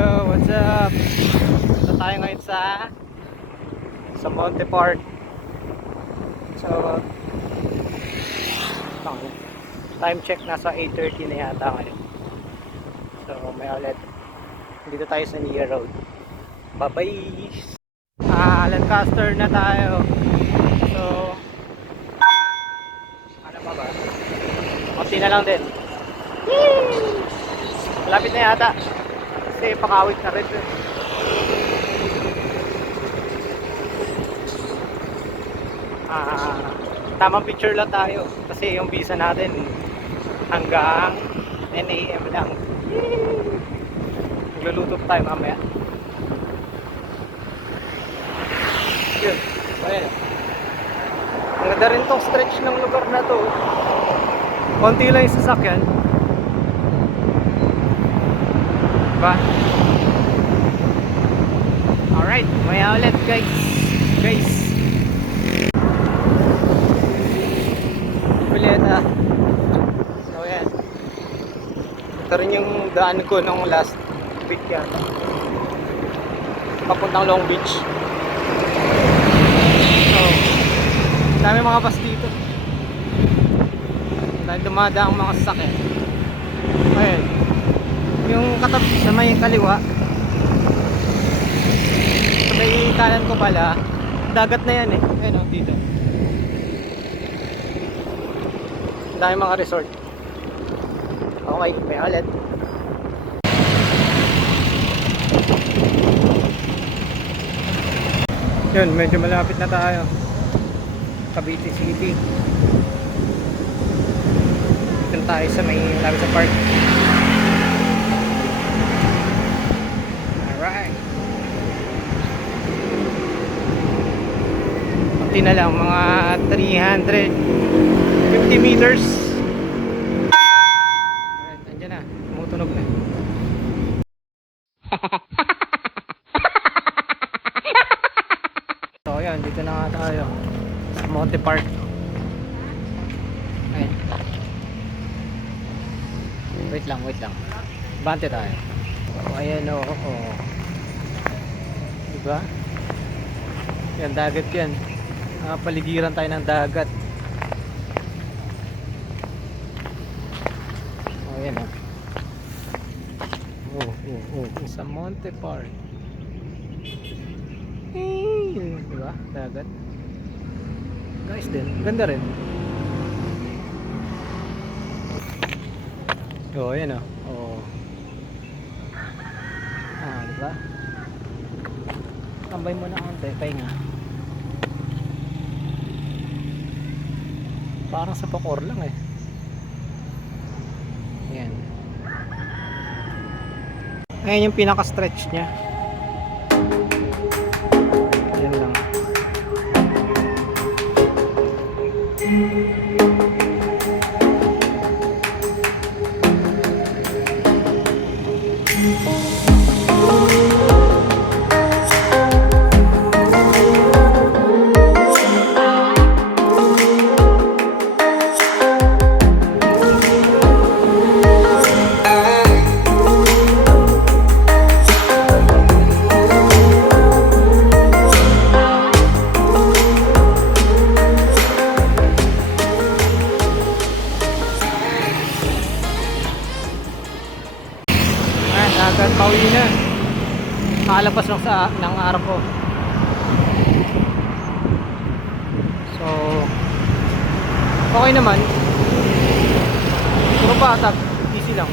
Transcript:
Yo, what's up? Ito tayo ngayon sa Samonte Park. So, time check nasa 8:30 na yata ngayon. So, may ulit. Dito tayo sa Nia Road. Bye-bye! Lancaster na tayo. So, ano pa ba? Konti na lang din. Malapit na yata. Kasi pakawit na rin. Tamang picture lang tayo. Kasi yung visa natin hanggang 10 AM lang. Magluluto tayo mamaya. Yun. Ayan. Ang ganda rin tong stretch ng lugar na to. Konti lang yung sasakyan. Diba? Alright, maya ulit guys. Ulit So yan. Ito rin yung daan ko nung last week yata. Papuntang Long Beach. So, dami mga bus dito. Dahil dumadaang mga sasakyan. Ayan. Yung katabi sa may kaliwa, sa may kanan ko pala, dagat na yan eh. Ayan o, dito. Dahil mga resort. Okay, may ulit. Yun, medyo malapit na tayo. Cavite City. Dito tayo sa may malapit sa park. Alright. Kunti na lang, mga 350 meters. Alright, andyan na. Tumutunog na. So ayan, dito na nga tayo sa Monte Park. Ayan. Wait lang. Bante tayo. So ayan o. Diba? Yan, dagat yan. Paligiran tayo ng dagat. O ayan o. Sa Monte Park. Diba? Dagat. Guys din. Ganda rin. O ayan o. Diba? Tambay mo na konti, pahinga. Parang sa Bacoor lang eh. Ayan. Ayan yung pinaka-stretch niya. Ayan lang. Agad pauwi na. Nakalapas lang ng araw ko. So okay naman. Puro patag, easy lang.